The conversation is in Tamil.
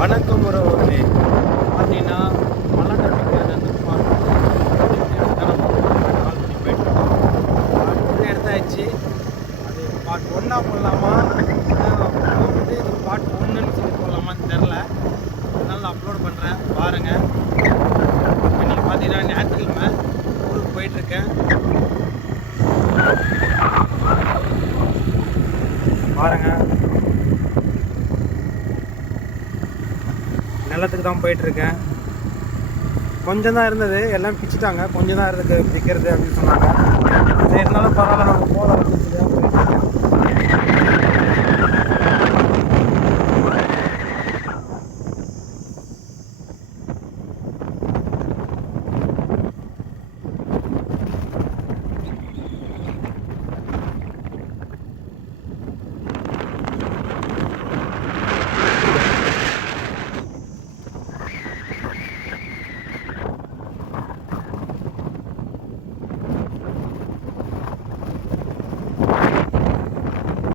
வணக்கம் உறவுகளே. பார்த்தீங்கன்னா மலநம்பிக்கை கால் பண்ணி போயிட்டுருக்கோம். பார்ட் 1 எடுத்தாச்சு. அது பார்ட் 1ஆக போடலாமா வந்து இது பார்ட் 1ன்னு சொல்லி போடலாமான்னு தெரில. அதனால் அப்லோட் பண்ணுறேன், பாருங்கள். இன்றைக்கி பார்த்தீங்கன்னா ஞாயிற்றுக்கிழமை ஊருக்கு போயிட்டுருக்கேன். பாருங்கள், நிலத்துக்கு தான் போயிட்டுருக்கேன். கொஞ்சம் தான் இருந்தது, எல்லாம் பிச்சுட்டாங்க. கொஞ்சம் தான் இருக்குது பிக்கிறது அப்படின்னு சொன்னாங்க. சரி, இருந்தாலும் பரவாயில்ல, நம்ம போதும் அப்படின்னு சொல்லி தான் போயிட்டுருக்கேன்.